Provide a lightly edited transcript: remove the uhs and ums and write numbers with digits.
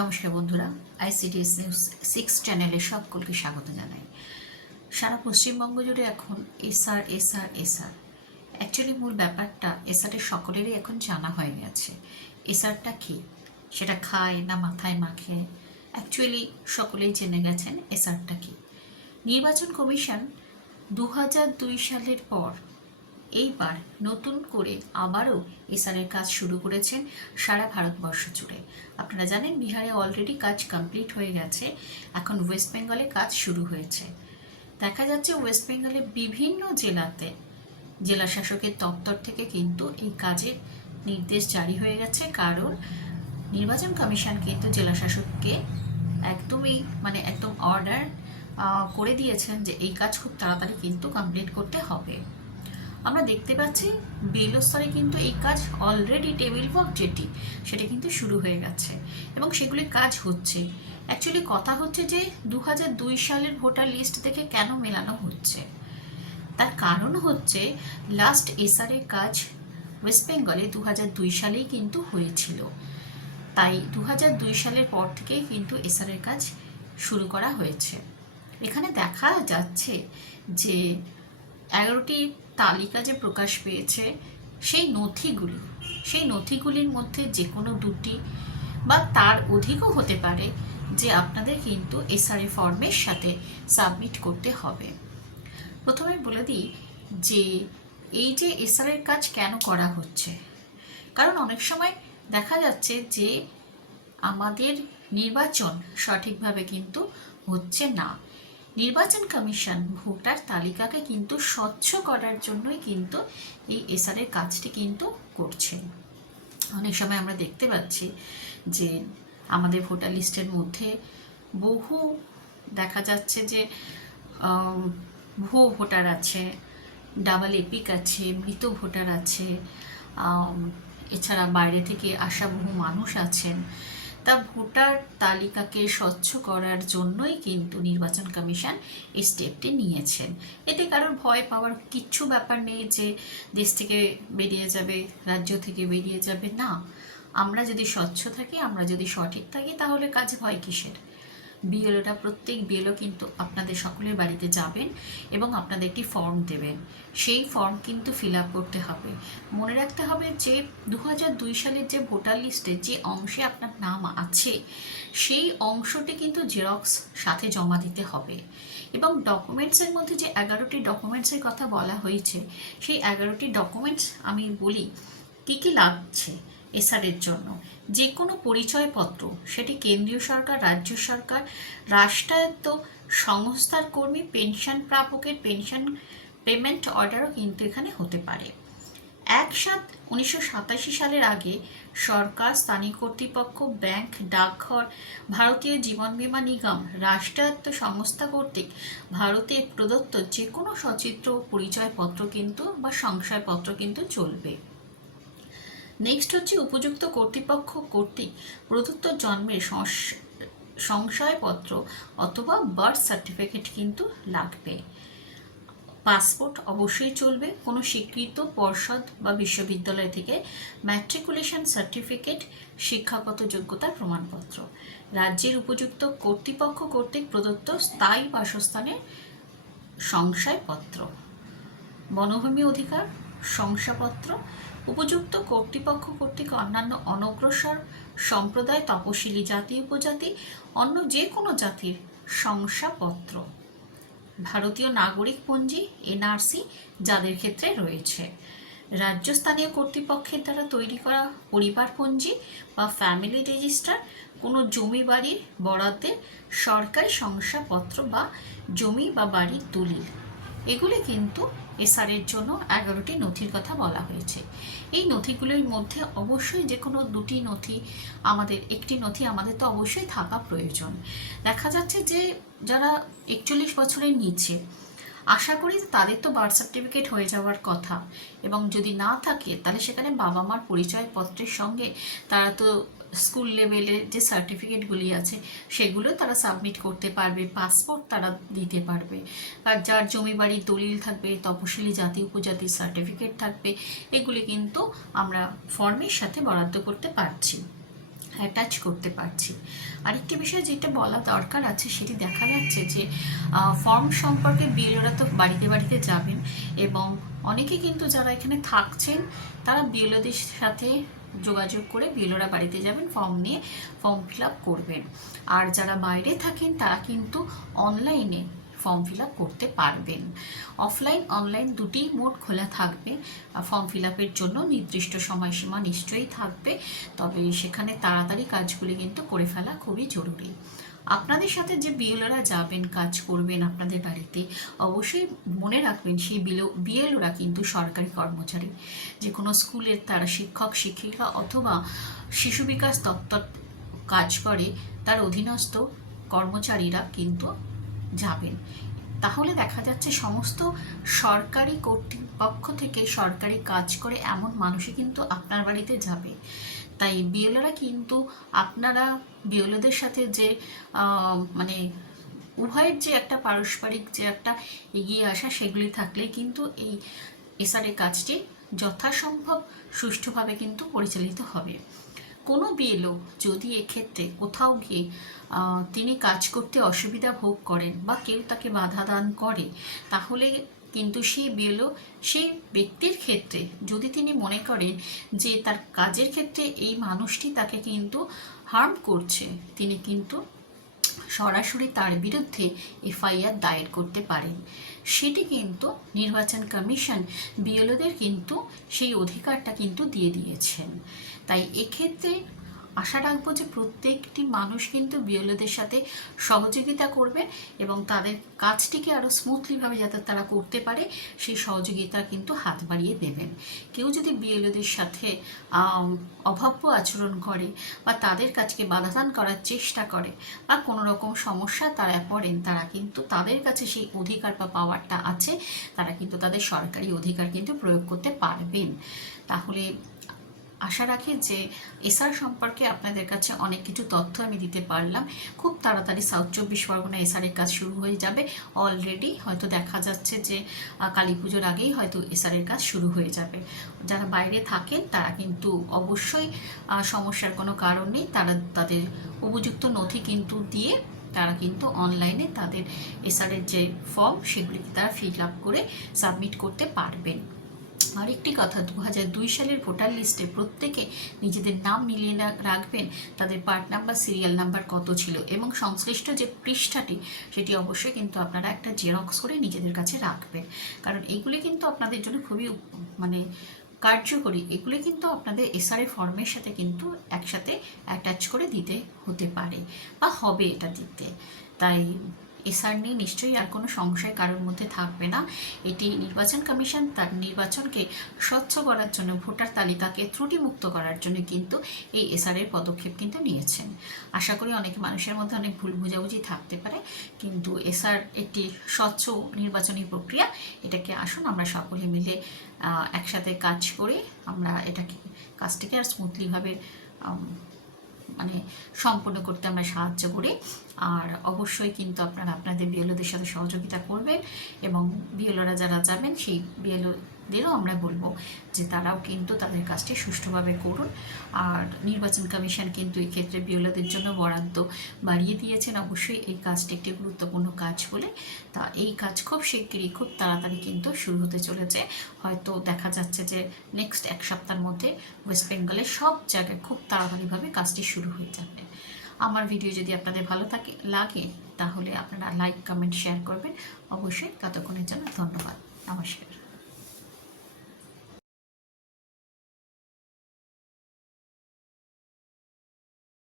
নমস্কার বন্ধুরা, ICDS news 6 চ্যানেলে সকলকে স্বাগত জানাই। সারা পশ্চিমবঙ্গ জুড়ে এখন এসআর এসআর এসআর। অ্যাকচুয়ালি মূল ব্যাপারটা এসআরের সকলেরই এখন জানা হয়ে গেছে। এসআরটা কী, সেটা খায় না মাথায় মাখে, অ্যাকচুয়ালি সকলেই জেনে গেছেন এসআরটা কী। নির্বাচন কমিশন 2002 সালের পর এইবার নতুন করে আবারও এসআরের কাজ শুরু করেছেন সারা ভারতবর্ষ জুড়ে। আপনারা জানেন বিহারে অলরেডি কাজ কমপ্লিট হয়ে গেছে, এখন ওয়েস্ট বেঙ্গলে কাজ শুরু হয়েছে। দেখা যাচ্ছে ওয়েস্ট বেঙ্গলে বিভিন্ন জেলাতে জেলা শাসকের দপ্তর থেকে কিন্তু এই কাজের নির্দেশ জারি হয়ে গেছে, কারণ নির্বাচন কমিশন কিন্তু জেলা শাসককে একদম অর্ডার করে দিয়েছেন যে এই কাজ খুব তাড়াতাড়ি কিন্তু কমপ্লিট করতে হবে। আমরা দেখতে পাচ্ছি বিএলও স্তরে কিন্তু এই কাজ অলরেডি টেবিল ওয়ার্ক সেটা কিন্তু শুরু হয়ে গেছে এবং সেগুলি কাজ হচ্ছে। অ্যাকচুয়ালি কথা হচ্ছে যে 2002 সালের ভোটার লিস্ট দেখে কেন মেলানো হচ্ছে, তার কারণ হচ্ছে লাস্ট এসআরের কাজ ওয়েস্ট বেঙ্গলে 2002 সালেই কিন্তু হয়েছিল। তাই 2002 সালের পর থেকেই কিন্তু এসআরের কাজ শুরু করা হয়েছে। এখানে দেখা যাচ্ছে যে 11টি তালিকা যে প্রকাশ পেয়েছে, সেই নথিগুলির মধ্যে যে কোনো দুটি বা তার অধিকও হতে পারে যে আপনাদের কিন্তু এসআরএ ফর্মের সাথে সাবমিট করতে হবে। প্রথমে বলে দিই যে এই যে এসআরএর কাজ কেন করা হচ্ছে, কারণ অনেক সময় দেখা যাচ্ছে যে আমাদের নির্বাচন সঠিকভাবে কিন্তু হচ্ছে না। নির্বাচন কমিশন ভোটার তালিকাকে কিন্তু স্বচ্ছ করার জন্যই কিন্তু এই এসআরের কাজটি কিন্তু করছেন। অনেক সময় আমরা দেখতে পাচ্ছি যে আমাদের ভোটার লিস্টের মধ্যে বহু দেখা যাচ্ছে যে ভুয়ো ভোটার আছে, ডাবল এপিক আছে, মৃত ভোটার আছে, এছাড়া বাইরে থেকে আসা বহু মানুষ আছেন। তা ভোটার তালিকাকে স্বচ্ছ করার জন্যই কিন্তু নির্বাচন কমিশন এই স্টেপটি নিয়েছেন। এতে কারোর ভয় পাওয়ার কিচ্ছু ব্যাপার নেই যে দেশ থেকে বেরিয়ে যাবে, রাজ্য থেকে বেরিয়ে যাবে, না। আমরা যদি স্বচ্ছ থাকি, আমরা যদি সঠিক থাকি, তাহলে কাজে ভয় কিসের। প্রত্যেক বিএলও কিন্তু আপনাদের সকলের বাড়িতে যাবেন এবং আপনাদের একটি ফর্ম দেবেন। সেই ফর্ম কিন্তু ফিল আপ করতে হবে। মনে রাখতে হবে যে 2002 সালের যে ভোটার লিস্টে যে অংশে আপনার নাম আছে, সেই অংশটি কিন্তু জেরক্স সাথে জমা দিতে হবে। এবং ডকুমেন্টসের মধ্যে যে 11টি ডকুমেন্টসের কথা বলা হয়েছে, সেই 11টি ডকুমেন্টস আমি বলি কী কী লাগছে এসআরের জন্য। যে কোনো পরিচয়পত্র, সেটি কেন্দ্রীয় সরকার, রাজ্য সরকার, রাষ্ট্রায়ত্ত সংস্থার কর্মী, পেনশন প্রাপকের পেনশন পেমেন্ট অর্ডারও কিন্তু এখানে হতে পারে। 1/7/1987 সালের আগে সরকার, স্থানীয় কর্তৃপক্ষ, ব্যাংক, ডাকঘর, ভারতীয় জীবন বীমা নিগম, রাষ্ট্রায়ত্ত সংস্থা কর্তৃক ভারতে প্রদত্ত যে কোনো সচিত্র পরিচয়পত্র কিন্তু বা সংশয়পত্র কিন্তু চলবে। নেক্সট হচ্ছে উপযুক্ত কর্তৃপক্ষ কর্তৃক প্রদত্ত জন্মের সংশয়পত্র অথবা বার্থ সার্টিফিকেট কিন্তু লাগবে। পাসপোর্ট অবশ্যই চলবে। কোনো স্বীকৃত পর্ষদ বা বিশ্ববিদ্যালয় থেকে ম্যাট্রিকুলেশন সার্টিফিকেট, শিক্ষাগত যোগ্যতার প্রমাণপত্র, রাজ্যের উপযুক্ত কর্তৃপক্ষ কর্তৃক প্রদত্ত স্থায়ী বাসস্থানের সংশয়পত্র, বনভূমি অধিকার শংসাপত্র, উপযুক্ত কর্তৃপক্ষ কর্তৃক অন্যান্য অনগ্রসর সম্প্রদায়, তপশিলি জাতি উপজাতি, অন্য যে কোনো জাতির শংসাপত্র, ভারতীয় নাগরিক পঞ্জি এনআরসি যাদের ক্ষেত্রে রয়েছে, রাজ্যস্থানীয় কর্তৃপক্ষের দ্বারা তৈরি করা পরিবার পঞ্জি বা ফ্যামিলি রেজিস্টার, কোনো জমি বাড়ির বরাদ্দের সরকারি শংসাপত্র বা জমি বা বাড়ির দলিল, এগুলি কিন্তু এসআরের জন্য 11টি নথির কথা বলা হয়েছে। এই নথিগুলির মধ্যে অবশ্যই যে কোনো একটি নথি আমাদের তো অবশ্যই থাকা প্রয়োজন। দেখা যাচ্ছে যে যারা 41 বছরের নিচে, আশা করি তাদের তো বার্থ সার্টিফিকেট হয়ে যাওয়ার কথা, এবং যদি না থাকে তাহলে সেখানে বাবা মার পরিচয়পত্রের সঙ্গে তারা তো স্কুল লেভেলের যে সার্টিফিকেটগুলি আছে সেগুলো তারা সাবমিট করতে পারবে, পাসপোর্ট তারা দিতে পারবে, আর যার জমি বাড়ির দলিল থাকবে, তপশিলি জাতি উপজাতির সার্টিফিকেট থাকবে, এগুলি কিন্তু আমরা ফর্মের সাথে বরাদ্দ করতে পারছি। অ্যাটাচ করতে পারছি। আরেকটি বিষয় যেটা বলা দরকার আছে, সেটি দেখা যাচ্ছে যে ফর্ম সম্পর্কে বিএলওরা তো বাড়িতে বাড়িতে যাবেন, এবং অনেকে কিন্তু যারা এখানে থাকছেন তারা বিএলওদের সাথে যোগাযোগ করে বিএলওরা বাড়িতে যাবেন, ফর্ম নিয়ে ফর্ম ফিল আপ করবেন। আর যারা বাইরে থাকেন তারা কিন্তু অনলাইনে ফর্ম ফিল আপ করতে পারবেন। অফলাইন অনলাইন দুটি মোড খোলা থাকবে। ফর্ম ফিল আপের জন্য নির্দিষ্ট সময়সীমা নিশ্চয়ই থাকবে, তবে সেখানে তাড়াতাড়ি কাজগুলি কিন্তু করে ফেলা খুবই জরুরি। আপনাদের সাথে যে বিএলওরা যাবেন, কাজ করবেন আপনাদের বাড়িতে, অবশ্যই মনে রাখবেন সেই বিএলওরা কিন্তু সরকারি কর্মচারী। যে কোনো স্কুলের তারা শিক্ষক শিক্ষিকা অথবা শিশু বিকাশ দপ্তর কাজ করে, তার অধীনস্থ কর্মচারীরা কিন্তু যাবেন। তাহলে দেখা যাচ্ছে সমস্ত সরকারি কর্তৃপক্ষ থেকে সরকারি কাজ করে এমন মানুষই কিন্তু আপনার বাড়িতে যাবে। তাই বিএলওরা কিন্তু আপনারা বিএলওদের সাথে যে মানে উভয়ের যে একটা পারস্পরিক যে একটা এগিয়ে আসা, সেগুলি থাকলে কিন্তু এই এসআরের কাজটি যথাসম্ভব সুষ্ঠুভাবে কিন্তু পরিচালিত হবে। কোনো বিএলও যদি এক্ষেত্রে কোথাও গিয়ে তিনি কাজ করতে অসুবিধা ভোগ করেন বা কেউ তাকে বাধা দান করে, তাহলে কিন্তু সেই বিএলও সেই ব্যক্তির ক্ষেত্রে যদি তিনি মনে করেন যে তার কাজের ক্ষেত্রে এই মানুষটি তাকে কিন্তু হার্ম করছে, তিনি কিন্তু সরাসরি তার বিরুদ্ধে এফআইআর দায়ের করতে পারেন। সেটি কিন্তু নির্বাচন কমিশন বিএলওদের কিন্তু সেই অধিকারটা কিন্তু দিয়ে দিয়েছেন। তাই এক্ষেত্রে আশা রাখবো যে প্রত্যেকটি মানুষ কিন্তু বিএলওদের সাথে সহযোগিতা করবে এবং তাদের কাজটিকে আরও স্মুথলিভাবে যাতে তারা করতে পারে সেই সহযোগিতা কিন্তু হাত বাড়িয়ে দেবেন। কেউ যদি বিএলওদের সাথে অভব্য আচরণ করে বা তাদের কাজকে বাধাদান করার চেষ্টা করে বা কোনো রকম সমস্যা তারা পড়েন, তারা কিন্তু তাদের কাছে সেই অধিকার বা পাওয়ারটা আছে, তারা কিন্তু তাদের সরকারি অধিকার কিন্তু প্রয়োগ করতে পারবেন। তাহলে আশা রাখি যে এসআর সম্পর্কে আপনাদের কাছে অনেক কিছু তথ্য আমি দিতে পারলাম। খুব তাড়াতাড়ি সাউথ 24 পরগনা এসআরের কাজ শুরু হয়ে যাবে। অলরেডি হয়তো দেখা যাচ্ছে যে কালী পুজোর আগেই হয়তো এসআরের কাজ শুরু হয়ে যাবে। যারা বাইরে থাকেন তারা কিন্তু অবশ্যই সমস্যার কোনো কারণ নেই, তারা তাদের উপযুক্ত নথি কিন্তু দিয়ে তারা কিন্তু অনলাইনে তাদের এসআরের যে ফর্ম সেগুলিকে তারা ফিল আপ করে সাবমিট করতে পারবেন। আরেকটি কথা, 2002 সালের ভোটার লিস্টে প্রত্যেকে নিজেদের নাম মিলিয়ে রাখবেন, তাদের পার্ট নাম্বার সিরিয়াল নাম্বার কত ছিল এবং সংশ্লিষ্ট যে পৃষ্ঠাটি সেটি অবশ্যই কিন্তু আপনারা একটা জেরক্স করে নিজেদের কাছে রাখবেন, কারণ এগুলি কিন্তু আপনাদের জন্য খুবই মানে কার্যকরী। এগুলি কিন্তু আপনাদের এসআরএ ফর্মের সাথে কিন্তু একসাথে অ্যাটাচ করে দিতে হতে পারে বা হবে এটা দিতে। তাই এসআর নিয়ে নিশ্চয়ই আর কোনো সংশয় কারোর মধ্যে থাকবে না। এটি নির্বাচন কমিশন তার নির্বাচনকে স্বচ্ছ করার জন্য, ভোটার তালিকাকে ত্রুটিমুক্ত করার জন্য কিন্তু এই এসআরের পদক্ষেপ কিন্তু নিয়েছেন। আশা করি অনেক মানুষের মধ্যে অনেক ভুল বোঝাবুঝি থাকতে পারে, কিন্তু এসআর একটি স্বচ্ছ নির্বাচনী প্রক্রিয়া। এটাকে আসুন আমরা সকলে মিলে একসাথে কাজ করে আমরা এটাকে কাজটিকে আর স্মুথলিভাবে মানে সম্পূর্ণ করতে আমরা সাহায্য করি। আর অবশ্যই কিন্তু আপনারা আপনাদের বিএলওদের সাথে সহযোগিতা করবেন এবং বিএলওরা যারা যাবেন সেই বিএলওদেরও আমরা বলবো যে তারাও কিন্তু তাদের কাজটি সুষ্ঠুভাবে করুন। আর নির্বাচন কমিশন কিন্তু এই ক্ষেত্রে বিএলওদের জন্য বরাদ্দ বাড়িয়ে দিয়েছেন। অবশ্যই এই কাজটি একটি গুরুত্বপূর্ণ কাজ বলে, তা এই কাজ খুব শিগগিরই খুব তাড়াতাড়ি কিন্তু শুরু হতে চলেছে। হয়তো দেখা যাচ্ছে যে নেক্সট এক সপ্তাহের মধ্যে ওয়েস্ট বেঙ্গলের সব জায়গায় খুব তাড়াতাড়িভাবে কাজটি শুরু হয়ে যাবে। আমার ভিডিও যদি আপনাদের ভালো লাগে তাহলে আপনারা লাইক কমেন্ট শেয়ার করবেন। অবশ্যই ততক্ষণের জন্য ধন্যবাদ।